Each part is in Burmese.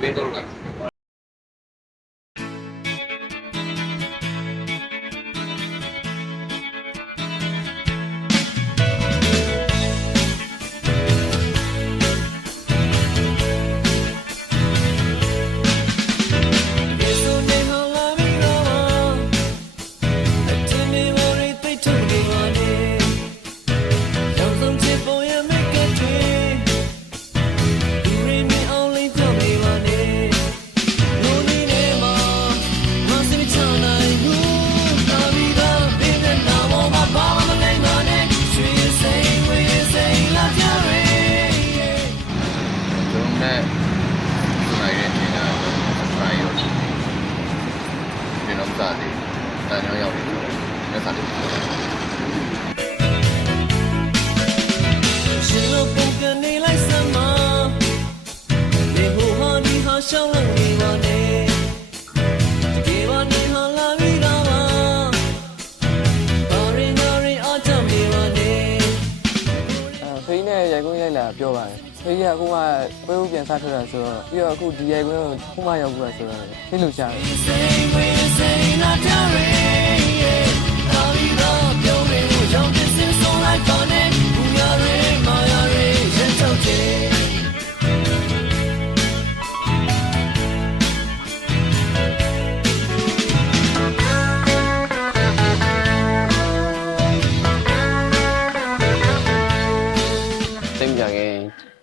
Betul kan?ပြောပါတယ်။ဖေးကအခုမှပွဲဥပြန်စားထွက်တာဆိုတော့ပြီးတော့အခုဒီရိုက်ကွင်းကိုခုမှရောက်ဘူးဆိုတော့သိလို့ရှာတယ်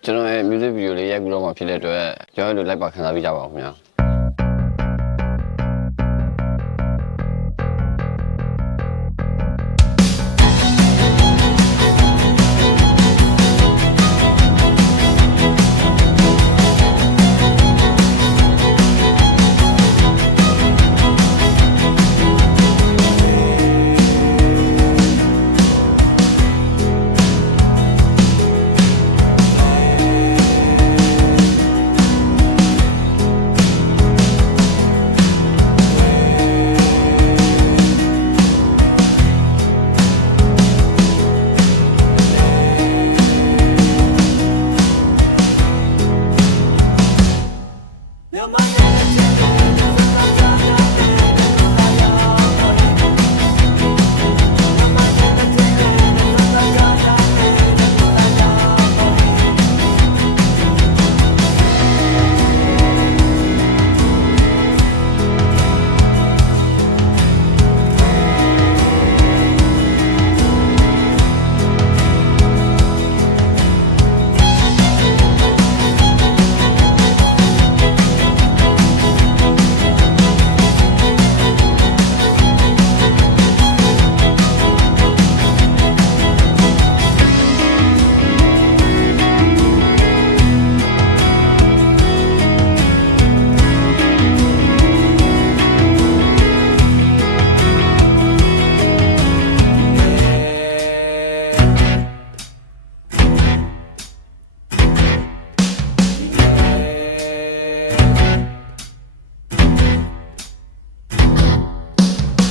ကျွန်တော်ရဲ့ music video လေးရိုက်ကူတော့မှဖြစ်တဲ့အတွက်ကျွန်တော်တို့လိုက်ပါခံစားပေးကြပါဦးခင်ဗျာ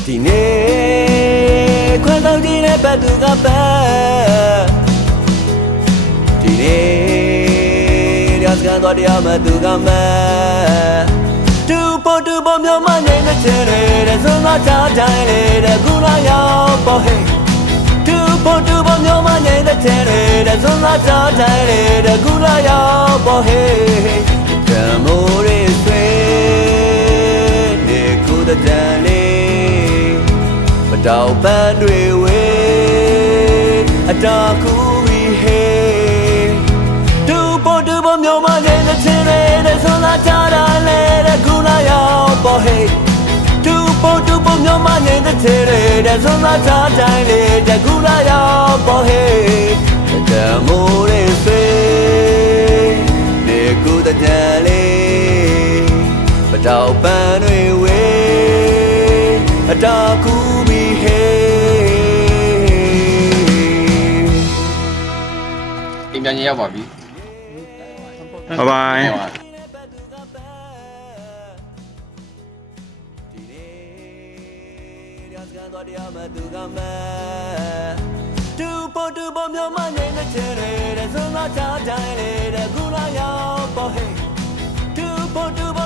ဒီနေ့ခွန်းဆောင်ခြင်းနဲ့ပတ်သူကပတ်ဒီနေ့ရစကန်တော်တရားမသူကမတူပေါ်မျိုးမနေနဲ့ချဲတဲ့ဆုံးမချတိုင်းလေတဲ့ကုလာရောက်ပေါ်ဟဲ့တူပေါ်မျိုးမနေနဲ့ချဲတဲ့ဆုံးမချတိုင်းလေတဲ့ကုလာရောက်ပေါ်ဟဲ့ကမိုးရေဆွေနေကုတဲ့တန်လေးတောင်ပန်းတွေဝေးအတားကူဝီဟေးတူပေါ်မျိုးမနေတဲ့ချင်းတဲ့ဆုံးလာကြတာလေတဲ့ကူလာရောက်ပေါ်ဟေးတူပေါ်မျိုးမနေတဲ့ချင်းတဲ့ဆုံးလာကြတိုင်းလေတဲ့ကူလာရောက်ပေါ်ဟေးတမိုးရေဆွေးနေကူတဲ့တန်လေးတောင်ပန်းတွေဝေးအတားကူပြန်ရပါပြီ Bye bye. Tu po myo ma ne na che re de so na cha dai le de ku la ya po he Tu ဖို့တူဖို့